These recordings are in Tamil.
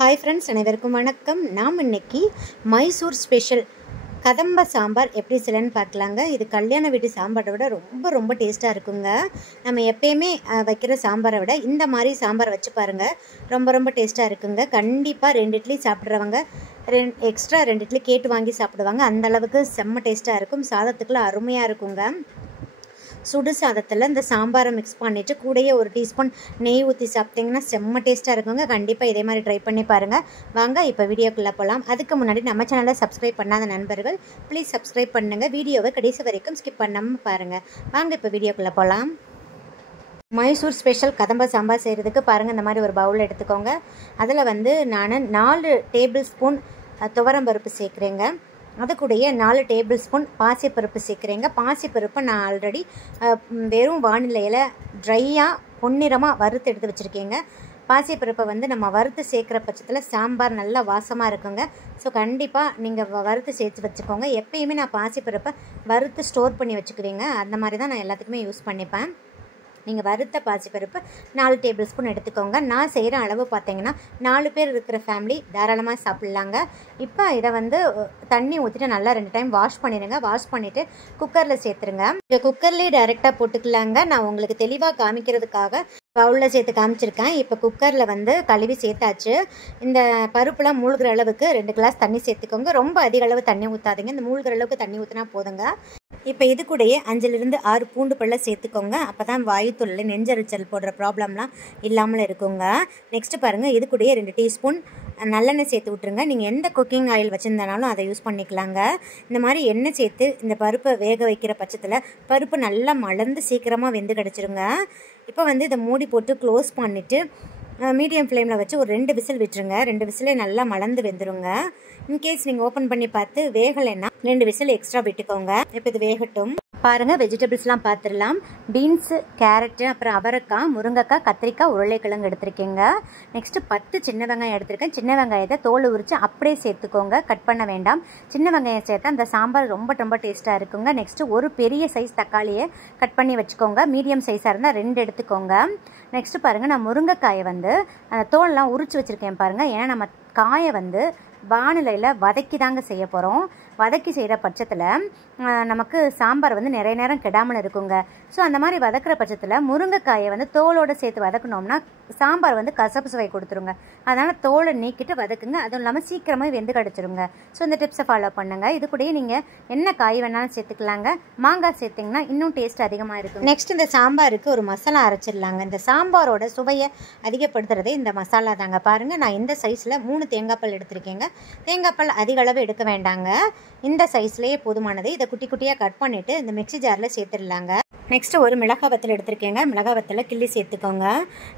ஹாய் ஃப்ரெண்ட்ஸ், அனைவருக்கும் வணக்கம். நாம் இன்னைக்கு மைசூர் ஸ்பெஷல் கதம்ப சாம்பார் எப்படி செய்யலான்னு பார்க்கலாங்க. இது கல்யாண வீட்டு சாம்பாரை விட ரொம்ப ரொம்ப டேஸ்ட்டாக இருக்குங்க. நம்ம எப்பயுமே வைக்கிற சாம்பாரை விட இந்த மாதிரி சாம்பார் வச்சு பாருங்கள், ரொம்ப ரொம்ப டேஸ்ட்டாக இருக்குங்க. கண்டிப்பாக 2 இட்லி சாப்பிட்றவங்க எக்ஸ்ட்ரா 2 இட்லி கேட்டு வாங்கி சாப்பிடுவாங்க. அந்தளவுக்கு செம்ம டேஸ்ட்டாக இருக்கும். சாதத்துக்குள்ள அருமையாக இருக்குங்க. சுடு சாதத்தில் இந்த சாம்பாரை மிக்ஸ் பண்ணிவிட்டு கூடயே 1 டீஸ்பூன் நெய் ஊற்றி சாப்பிட்டிங்கன்னா செம்ம டேஸ்ட்டாக இருக்குங்க. கண்டிப்பாக இதே மாதிரி ட்ரை பண்ணி பாருங்கள். வாங்க இப்போ வீடியோக்குள்ளே போகலாம். அதுக்கு முன்னாடி நம்ம சேனலை சப்ஸ்கிரைப் பண்ணாத நண்பர்கள் ப்ளீஸ் சப்ஸ்கிரைப் பண்ணுங்கள். வீடியோவை கடைசி வரைக்கும் ஸ்கிப் பண்ணாமல் பாருங்கள். வாங்க இப்போ வீடியோக்குள்ளே போகலாம். மைசூர் ஸ்பெஷல் கதம்ப சாம்பார் செய்கிறதுக்கு பாருங்கள், இந்த மாதிரி ஒரு பவுல் எடுத்துக்கோங்க. அதில் நான் 4 டேபிள் ஸ்பூன் துவரம்பருப்பு சேர்க்குறேங்க. அது கூடயே 4 டேபிள் ஸ்பூன் பாசிப்பருப்பு சேர்க்குறேங்க. பாசிப்பருப்பை நான் ஆல்ரெடி வெறும் வானிலையில் ட்ரையாக பொன்னிறமாக வறுத்து எடுத்து வச்சுருக்கேங்க. பாசிப்பருப்பை நம்ம வறுத்து சேர்க்குற பட்சத்தில் சாம்பார் நல்லா வாசமாக இருக்குங்க. ஸோ கண்டிப்பாக நீங்கள் வறுத்து சேர்த்து வச்சுக்கோங்க. எப்பயுமே நான் பாசிப்பருப்பை வறுத்து ஸ்டோர் பண்ணி வச்சுக்குவேங்க. அந்த மாதிரி தான் நான் எல்லாத்துக்குமே யூஸ் பண்ணிப்பேன். நீங்கள் வறுத்த பாசிப்பருப்பு 4 டேபிள் ஸ்பூன் எடுத்துக்கோங்க. நான் செய்கிற அளவு பார்த்தீங்கன்னா 4 பேர் இருக்கிற ஃபேமிலி தாராளமாக சாப்பிட்லாங்க. இப்போ இதை தண்ணி ஊற்றிட்டு நல்லா 2 டைம் வாஷ் பண்ணிடுங்க. வாஷ் பண்ணிவிட்டு குக்கரில் சேர்த்துருங்க. இந்த குக்கர்லேயே டைரெக்டாக போட்டுக்கலாங்க. நான் உங்களுக்கு தெளிவாக காமிக்கிறதுக்காக பவுலில் சேர்த்து காமிச்சிருக்கேன். இப்போ குக்கரில் கழுவி சேர்த்தாச்சு. இந்த பருப்புலாம் மூழ்கிற அளவுக்கு 2 கிளாஸ் தண்ணி சேர்த்துக்கோங்க. ரொம்ப அதிக அளவு தண்ணி ஊற்றாதீங்க. இந்த மூழ்கிற அளவுக்கு தண்ணி ஊற்றினா போதுங்க. இப்போ இது கூடயே 5லிருந்து 6 பூண்டு பல்ல சேர்த்துக்கோங்க. அப்போ தான் வாயுத்துள்ள நெஞ்சரிச்சல் போடுற ப்ராப்ளம்லாம் இல்லாமல் இருக்குங்க. நெக்ஸ்ட்டு பாருங்கள், இது கூடயே 2 டீஸ்பூன் நல்லெண்ணெய் சேர்த்து விட்ருங்க. நீங்கள் எந்த குக்கிங் ஆயில் வச்சுருந்தனாலும் அதை யூஸ் பண்ணிக்கலாங்க. இந்த மாதிரி எண்ணெய் சேர்த்து இந்த பருப்பை வேக வைக்கிற பட்சத்தில் பருப்பு நல்லா மலர்ந்து சீக்கிரமாக வெந்து கிடச்சிருங்க. இப்போ இதை மூடி போட்டு க்ளோஸ் பண்ணிவிட்டு மீடியம் ஃப்ளேமில் வச்சு ஒரு 2 விசில் விட்டுருங்க. 2 விசிலே நல்லா மலர்ந்து வெந்துருங்க. இன்கேஸ் நீங்கள் ஓப்பன் பண்ணி பார்த்து வேகலைன்னா 2 விசில் எக்ஸ்ட்ரா விட்டுக்கோங்க. இப்போ இது வேகட்டும். பாருங்கள், வெஜிடபிள்ஸ்லாம் பார்த்துடலாம். பீன்ஸு, கேரட்டு, அப்புறம் அவரைக்காய், முருங்கைக்காய், கத்திரிக்காய், உருளைக்கிழங்கு எடுத்திருக்கேங்க. நெக்ஸ்ட்டு 10 சின்ன வெங்காயம் எடுத்திருக்கேன். சின்ன வெங்காயத்தை தோல் உரித்து அப்படியே சேர்த்துக்கோங்க, கட் பண்ண வேண்டாம். சின்ன வெங்காயம் சேர்த்தா அந்த சாம்பார் ரொம்ப ரொம்ப டேஸ்ட்டாக இருக்குங்க. நெக்ஸ்ட்டு ஒரு பெரிய சைஸ் தக்காளியை கட் பண்ணி வச்சுக்கோங்க. மீடியம் சைஸாக இருந்தால் 2 எடுத்துக்கோங்க. நெக்ஸ்ட்டு பாருங்கள், நான் முருங்கைக்காயை தோல்லாம் உரித்து வச்சுருக்கேன் பாருங்கள். ஏன்னா நம்ம காயை வானிலையில் வதக்கி தாங்க செய்ய போகிறோம். வதக்கி செய்கிற பட்சத்தில் நமக்கு சாம்பார் நிறைய நேரம் கெடாமல் இருக்குங்க. ஸோ அந்த மாதிரி வதக்கிற பட்சத்தில் முருங்கைக்காயை தோலோடு சேர்த்து வதக்கணும்னா சாம்பார் கசப்பு சுவை கொடுத்துருங்க. அதனால் தோலை நீக்கிட்டு வதக்குங்க. அதுவும் இல்லாமல் சீக்கிரமாக வெந்து கிடச்சிருங்க. ஸோ இந்த டிப்ஸை ஃபாலோ பண்ணுங்கள். இது கூடயே நீங்கள் என்ன காய் வேணாலும் சேர்த்துக்கலாங்க. மாங்காய் சேர்த்திங்கன்னா இன்னும் டேஸ்ட் அதிகமாக இருக்கும். நெக்ஸ்ட் இந்த சாம்பாருக்கு ஒரு மசாலா அரைச்சிடலாங்க. இந்த சாம்பாரோட சுவையை அதிகப்படுத்துறதே இந்த மசாலா தாங்க. பாருங்கள், நான் இந்த சைஸில் 3 தேங்காய்பால் எடுத்திருக்கேங்க. தேங்காய்பால் அதிக அளவு எடுக்க வேண்டாங்க. இந்த சைஸ்லேயே போதுமானது. இதை குட்டி குட்டியாக கட் பண்ணிவிட்டு இந்த மிக்ஸி ஜாரில் சேர்த்துடலாங்க. நெக்ஸ்ட்டு ஒரு மிளகாய் வத்தல் எடுத்திருக்கேங்க. மிளகாய் வத்தலை கிள்ளி சேர்த்துக்கோங்க.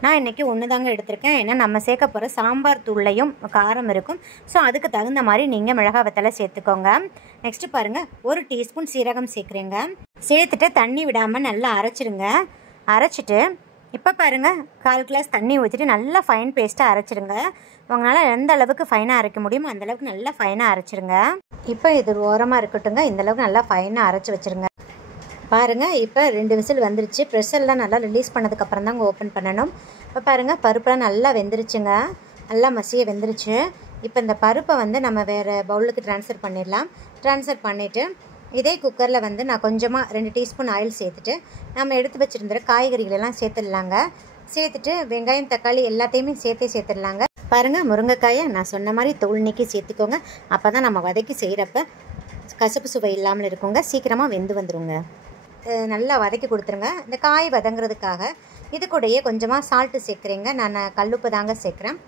நான் இன்றைக்கி 1 தாங்க எடுத்திருக்கேன். ஏன்னா நம்ம சேர்க்க போகிற சாம்பார் தூள்லையும் காரம் இருக்கும். ஸோ அதுக்கு தகுந்த மாதிரி நீங்கள் மிளகாய் வத்தலை சேர்த்துக்கோங்க. நெக்ஸ்ட்டு பாருங்கள், 1 டீஸ்பூன் சீரகம் சேர்க்குறேங்க. சேர்த்துட்டு தண்ணி விடாமல் நல்லா அரைச்சிடுங்க. அரைச்சிட்டு இப்போ பாருங்கள், 1/4 கிளாஸ் தண்ணி ஊற்றிட்டு நல்லா ஃபைன் பேஸ்ட்டாக அரைச்சிடுங்க. உங்களால் எந்த அளவுக்கு ஃபைனாக அரைக்க முடியுமோ அந்தளவுக்கு நல்லா ஃபைனாக அரைச்சிடுங்க. இப்போ இது ஓரமாக இருக்கட்டுங்க. இந்தளவுக்கு நல்லா ஃபைனாக அரைச்சி வச்சுருங்க. பாருங்கள், இப்போ 2 விசில் வந்துருச்சு. ப்ரெஷர்லாம் நல்லா ரிலீஸ் பண்ணதுக்கப்புறம் தாங்க ஓப்பன் பண்ணணும். இப்போ பாருங்கள், பருப்பெலாம் நல்லா வெந்துருச்சுங்க. நல்லா மசிய வெந்துருச்சு. இப்போ இந்த பருப்பை நம்ம வேறு பவுலுக்கு ட்ரான்ஸ்ஃபர் பண்ணிடலாம். ட்ரான்ஸ்ஃபர் பண்ணிவிட்டு இதே குக்கரில் நான் கொஞ்சமாக 2 டீஸ்பூன் ஆயில் சேர்த்துட்டு நம்ம எடுத்து வச்சுருந்த காய்கறிகளெல்லாம் சேர்த்துடலாங்க. சேர்த்துட்டு வெங்காயம், தக்காளி எல்லாத்தையுமே சேர்த்துடலாங்க. பாருங்கள், முருங்கைக்காயை நான் சொன்ன மாதிரி தோல் நீக்கி சேர்த்துக்கோங்க. அப்போ தான் நம்ம வதக்கி செய்கிறப்ப கசப்பு சுவை இல்லாமல் இருக்குங்க. சீக்கிரமாக வெந்து வந்துடுங்க. நல்லா வதக்கி கொடுத்துருங்க. இந்த காய் வதங்குறதுக்காக இது கூடயே கொஞ்சமாக சால்ட்டு சேர்க்குறேங்க. நான் கல்லுப்பு தாங்க சேர்க்குறேன்.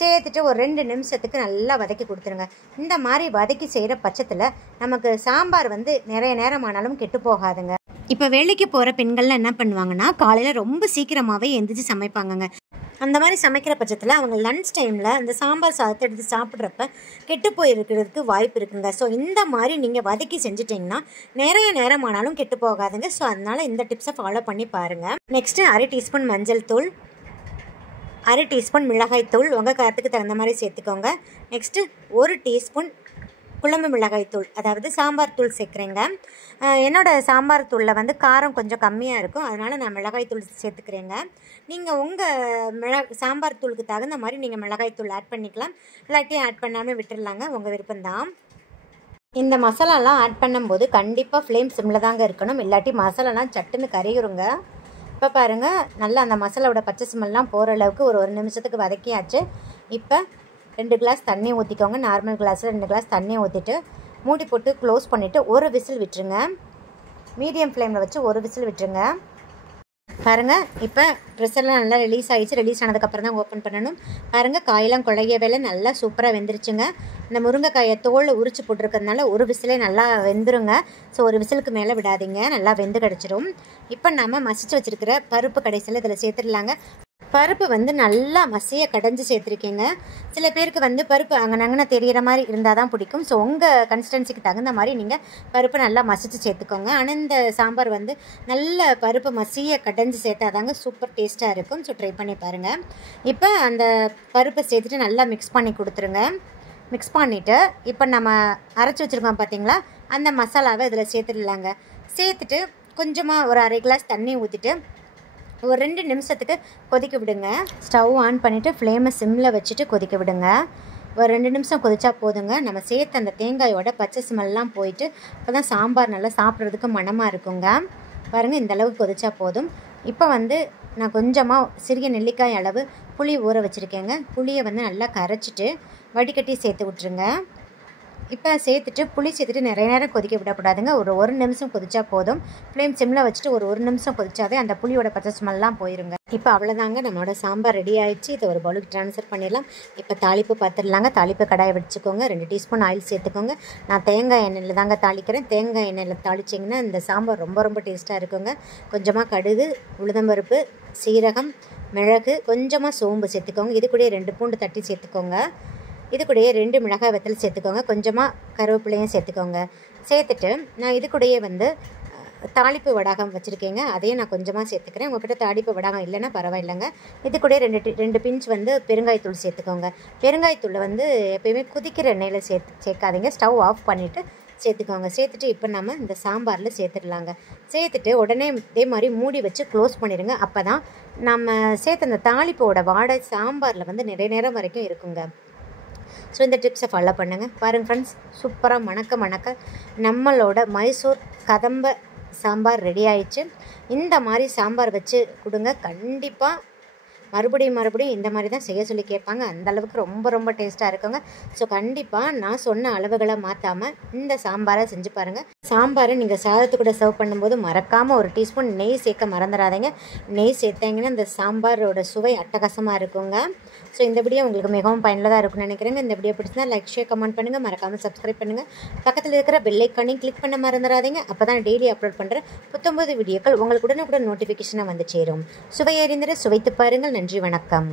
சேர்த்துட்டு ஒரு 2 நிமிஷத்துக்கு நல்லா வதக்கி கொடுத்துருங்க. இந்த மாதிரி வதக்கி செய்கிற பட்சத்தில் நமக்கு சாம்பார் நிறைய நேரம் ஆனாலும் கெட்டு போகாதுங்க. இப்போ வேலைக்கு போகிற பெண்கள்லாம் என்ன பண்ணுவாங்கன்னா, காலையில் ரொம்ப சீக்கிரமாகவே எந்திரிச்சு சமைப்பாங்கங்க. அந்த மாதிரி சமைக்கிற பட்சத்தில் அவங்க லன்ச் டைமில் அந்த சாம்பார் சாதத்தை எடுத்து சாப்பிட்றப்ப கெட்டு போயிருக்கிறதுக்கு வாய்ப்பு இருக்குங்க. ஸோ இந்த மாதிரி நீங்கள் வதக்கி செஞ்சுட்டிங்கன்னா நிறைய நேரம் ஆனாலும் கெட்டு போகாதுங்க. ஸோ அதனால் இந்த டிப்ஸை ஃபாலோ பண்ணி பாருங்கள். நெக்ஸ்ட்டு 1/2 டீஸ்பூன் மஞ்சள் தூள், 1/2 டீஸ்பூன் மிளகாய் தூள் உங்கள் காரத்துக்கு தகுந்த மாதிரி சேர்த்துக்கோங்க. நெக்ஸ்ட்டு 1 டீஸ்பூன் குழம்பு மிளகாய் தூள், அதாவது சாம்பார் தூள் சேர்க்குறேங்க. என்னோடய சாம்பார் தூளில் வந்து காரம் கொஞ்சம் கம்மியாக இருக்கும், அதனால் நான் மிளகாய் தூள் சேர்த்துக்கிறேங்க. நீங்கள் உங்கள் சாம்பார் தூளுக்கு தகுந்த மாதிரி நீங்கள் மிளகாய் தூள் ஆட் பண்ணிக்கலாம், இல்லாட்டி ஆட் பண்ணாமல் விட்டுடலாங்க, உங்கள் விருப்பம்தான். இந்த மசாலாலாம் ஆட் பண்ணும்போது கண்டிப்பாக ஃப்ளேம் சிம்மில் தாங்க இருக்கணும், இல்லாட்டி மசாலாலாம் சட்டுன்னு கரையிருங்க. இப்போ பாருங்கள், நல்லா அந்த மசாலாவோட பச்சை ஸ்மெல்லாம் போகிற அளவுக்கு ஒரு நிமிஷத்துக்கு வதக்கியாச்சு. இப்போ 2 கிளாஸ் தண்ணி ஊற்றிக்கோங்க. நார்மல் கிளாஸில் 2 கிளாஸ் தண்ணி ஊற்றிட்டு மூடி போட்டு க்ளோஸ் பண்ணிவிட்டு ஒரு விசில் விட்டுருங்க. மீடியம் ஃப்ளேமில் வச்சு ஒரு விசில் விட்டுருங்க. பாருங்கள், இப்போ ப்ரெஷர்லாம் நல்லா ரிலீஸ் ஆகிடுச்சு. ரிலீஸ் ஆனதுக்கப்புறம் தான் ஓப்பன் பண்ணணும். பாருங்கள், காயெல்லாம் குழையவே நல்லா சூப்பராக வெந்துருச்சுங்க. இந்த முருங்கைக்காயை தோல் உரிச்சு போட்டிருக்கிறதுனால ஒரு விசிலே நல்லா வெந்துருங்க. ஸோ ஒரு விசிலுக்கு மேலே விடாதீங்க, நல்லா வெந்து கிடச்சிரும். இப்போ நம்ம மசிச்சு வச்சுருக்கிற பருப்பு கடைசியில் இதில் சேர்த்துடலாங்க. பருப்பு வந்து நல்லா மசிய கடைஞ்சி சேர்த்துருக்கீங்க. சில பேருக்கு வந்து பருப்பு அங்கனங்கன தெரிகிற மாதிரி இருந்தால் தான் பிடிக்கும். ஸோ உங்கள் கன்சிஸ்டன்சிக்கு தகுந்த மாதிரி நீங்கள் பருப்பு நல்லா மசித்து சேர்த்துக்கோங்க. ஆனால் இந்த சாம்பார் வந்து நல்ல பருப்பு மசிய கடைஞ்சி சேர்த்தாதாங்க சூப்பர் டேஸ்ட்டாக இருக்கும். ஸோ ட்ரை பண்ணி பாருங்கள். இப்போ அந்த பருப்பை சேர்த்துட்டு நல்லா மிக்ஸ் பண்ணி கொடுத்துருங்க. மிக்ஸ் பண்ணிவிட்டு இப்போ நம்ம அரைச்சி வச்சுருக்கோம் பார்த்தீங்களா, அந்த மசாலாவை இதில் சேர்த்துடலாங்க. சேர்த்துட்டு கொஞ்சமாக ஒரு 1/2 கிளாஸ் தண்ணி ஊற்றிட்டு ஒரு 2 நிமிஷத்துக்கு கொதிக்க விடுங்க. ஸ்டவ் ஆன் பண்ணிவிட்டு ஃப்ளேமை சிம்மில் வச்சுட்டு கொதிக்க விடுங்க. ஒரு 2 நிமிஷம் கொதிச்சா போதுங்க. நம்ம சேர்த்து அந்த தேங்காயோட பச்சை ஸ்மெல்லாம் போயிட்டு இப்போ தான் சாம்பார் நல்லா சாப்பிட்றதுக்கு மணமாக இருக்குங்க. பாருங்கள், இந்த அளவுக்கு கொதிச்சா போதும். இப்போ வந்து நான் கொஞ்சமாக சிறிய நெல்லிக்காய் அளவு புளி ஊற வச்சுருக்கேங்க. புளியை வந்து நல்லா கரைச்சிட்டு வடிகட்டி சேர்த்து விட்ருங்க. இப்போ சேர்த்துட்டு புளி சேர்த்துட்டு நிறைய நேரம் கொதிக்க விடக்கூடாதுங்க. ஒரு நிமிஷம் கொதிச்சா போதும். ஃப்ளேம் சிம்மில் வச்சுட்டு ஒரு நிமிஷம் கொதிச்சாவே அந்த புளியோட பச்சை ஸ்மெல்லாம் போயிருங்க. இப்போ அவ்வளோதாங்க, நம்மளோட சாம்பார் ரெடி ஆகிடுச்சு. இதை ஒரு பவுலுக்கு ட்ரான்ஸ்ஃபர் பண்ணிடலாம். இப்போ தாளிப்பு பார்த்துடலாங்க. தாளிப்பு கடாயை வச்சுக்கோங்க. 2 டீஸ்பூன் ஆயில் சேர்த்துக்கோங்க. நான் தேங்காய் எண்ணெயில் தாங்க தாளிக்கிறேன். தேங்காய் எண்ணெயில் தாளிச்சிங்கன்னா இந்த சாம்பார் ரொம்ப ரொம்ப டேஸ்ட்டாக இருக்குங்க. கொஞ்சமாக கடுகு, உளுந்தம்பருப்பு, சீரகம், மிளகு, கொஞ்சமாக சோம்பு சேர்த்துக்கோங்க. இது கூட 2 பூண்டு தட்டி சேர்த்துக்கோங்க. இது கூடயே 2 மிளகாய் வத்தல் சேர்த்துக்கோங்க. கொஞ்சமாக கருவேப்பிலையும் சேர்த்துக்கோங்க. சேர்த்துட்டு நான் இது கூடயே வந்து தாளிப்பு வடாகம் வச்சுருக்கேங்க, அதையும் நான் கொஞ்சமாக சேர்த்துக்கிறேன். உங்கள்கிட்ட தாளிப்பு வடாகம் இல்லைன்னா பரவாயில்லைங்க. இது கூட 2 பிஞ்ச் வந்து பெருங்காயத்தூள் சேர்த்துக்கோங்க. பெருங்காயத்தூளை வந்து எப்போயுமே குதிக்கிற எண்ணெயில் சேர்க்காதீங்க. ஸ்டவ் ஆஃப் பண்ணிவிட்டு சேர்த்துக்கோங்க. சேர்த்துட்டு இப்போ நம்ம இந்த சாம்பாரில் சேர்த்துடலாங்க. சேர்த்துட்டு உடனே இதே மாதிரி மூடி வச்சு க்ளோஸ் பண்ணிடுங்க. அப்போ தான் நம்ம சேர்த்த அந்த தாளிப்போட வாடை சாம்பாரில் வந்து நிறைய நேரம் வரைக்கும் இருக்குங்க. ஸோ இந்த டிப்ஸை ஃபாலோ பண்ணுங்கள். பாருங்கள் ஃப்ரெண்ட்ஸ், சூப்பராக மணக்க நம்மளோட மைசூர் கதம்ப சாம்பார் ரெடி ஆயிடுச்சு. இந்த மாதிரி சாம்பார் வச்சு கொடுங்க, கண்டிப்பாக மறுபடியும் இந்த மாதிரி தான் செய்ய சொல்லி கேட்பாங்க. அந்தளவுக்கு ரொம்ப ரொம்ப டேஸ்ட்டாக இருக்குங்க. ஸோ கண்டிப்பாக நான் சொன்ன அளவுகளை மாற்றாமல் இந்த சாம்பாரை செஞ்சு பாருங்கள். சாம்பாரை நீங்கள் சாதத்து கூட சர்வ் பண்ணும்போது மறக்காமல் ஒரு டீஸ்பூன் நெய் சேர்க்க மறந்துடாதீங்க. நெய் சேர்த்தீங்கன்னா இந்த சாம்பாரோட சுவை அட்டகாசமாக இருக்குங்க. ஸோ இந்த வீடியோ உங்களுக்கு மிகவும் பயனுள்ளதாக இருக்கும்னு நினைக்கிறேங்க. இந்த வீடியோ பிடிச்சினா லைக், ஷேர், கமெண்ட் பண்ணுங்கள். மறக்காமல் சப்ஸ்கிரைப் பண்ணுங்கள். பக்கத்தில் இருக்கிற பெல் ஐக்கானையும் கிளிக் பண்ண மறந்துடாதீங்க. அப்போ தான் டெய்லி அப்லோட் பண்ணுற 19 வீடியோக்கள் உங்களுக்கு உடனுக்குடன் நோட்டிஃபிகேஷனாக வந்து சேரும். சுவையறிந்திர சுவைத்து பாருங்கள். நன்றி, வணக்கம்.